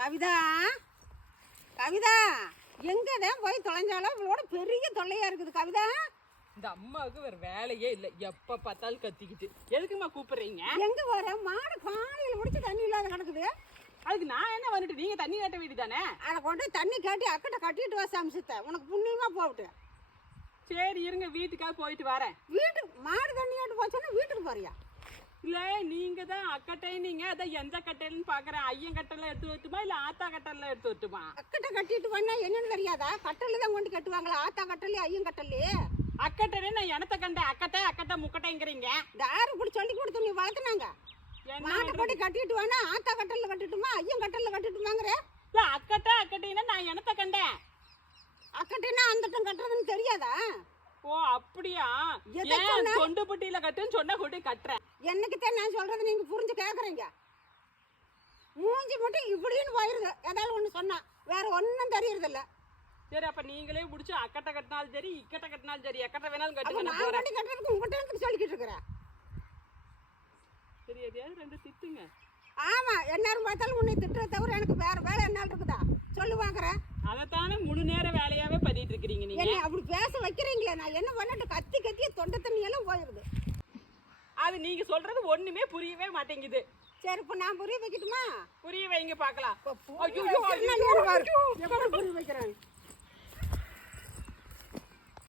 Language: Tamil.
கவிதா கவிதா எங்கே தான் போய் தொலைஞ்சாலும் இவளோட பெரிய தொல்லையா இருக்குது கவிதா. இந்த அம்மாவுக்கு வேற வேலையே இல்லை. எப்ப பார்த்தாலும் கத்திக்கிட்டு. எதுக்குமா கூப்பிடுறீங்க? எங்க வர மாடு காலையில் முடிச்சு தண்ணி இல்லாத கிடக்குது அதுக்கு நான் என்ன வந்துட்டு? நீங்க தண்ணி கட்ட வேண்டியதானே அதை கொண்டு தண்ணி காட்டி அக்கட்டை கட்டிட்டு வா சம்சத்தை உனக்கு புண்ணியமா போகட்டு சரி இருங்க. வீட்டுக்காக போயிட்டு வரேன். வீட்டுக்கு மாடு தண்ணி காட்டு இல்ல நீங்க தான் அக்கட்டை நீங்க அதான் எந்த கட்டைன்னு பாக்குறேன் ஐயன் கட்டெல்லாம் எடுத்து வரட்டுமா இல்ல ஆத்தா கட்டெல்லாம் எடுத்து வரட்டுமா அக்கட்டை கட்டிட்டு வந்தா என்னன்னு தெரியாதா? கட்டல தான் கொண்டு கட்டுவாங்களா? ஆத்தா கட்டலே ஐயன் கட்டலே அக்கட்டனே நான் எனத்த கண்டேன்? அக்கட்டை அக்கட்டை முக்கட்டைங்கிறீங்க. யாரும் இப்படி சொல்லி கொடுத்து நீ வளர்த்துனாங்க. மாட்டை? கொண்டு கட்டிட்டு வேணா ஆத்தா கட்டல கட்டிட்டுமா ஐயன் கட்டல கட்டிட்டுமாங்கிற? இல்ல அக்கட்டை அக்கட்டைன்னா நான் எனத்த கண்டேன்? அக்கட்டைனா அந்த கட்டுறதுன்னு தெரியாதா? ஓ அப்படியா? ஏன்? கொண்டு புட்டியில கட்டுன்னு சொன்னா கொண்டு கட்டுறேன் என்னைக்குத்தான் நான் சொல்றது நீங்க புரிஞ்சு கேக்குறீங்க? மூஞ்சி மட்டும் இப்படின்னு போயிருது. ஏதாவது ஒண்ணு சொன்னா. வேற ஒன்றும் தெரியறதில்ல. சரி அப்ப நீங்களே முடிச்சு அக்கட்டை கட்டினாலும் சரி இக்கட்டை கட்டினாலும் சரி எக்கட்டை வேணாலும் கட்டுங்க கட்டி கட்டுறதுக்கு உங்கள்கிட்ட எனக்கு சொல்லிக்கிட்டு இருக்கிறேன் சரி எதையாவது ரெண்டு திட்டுங்க. ஆமா எந்நேரம் பார்த்தாலும் உன்னை திட்டுற தவிர எனக்கு வேற வேலை என்ன இருக்குதா? சொல்லு வாங்குறேன் அதைத்தானே முழு நேர வேலையாவே பண்ணிட்டு இருக்கிறீங்க நீங்க என்ன அப்படி பேச வைக்கிறீங்களே நான் என்ன பண்ணட்டு கத்தி கத்தி தொண்டை தண்ணி எல்லாம் போயிருது அது நீங்க சொல்றது ஒண்ணுமே புரியவே மாட்டேங்குது. சரி இப்போ நான் புரிய வைக்கட்டுமா? புரிய வைங்க பார்க்கலாம் ஐயோ, ஐயோ. ஐயோ. எப்படி புரிய வைக்கிறேன்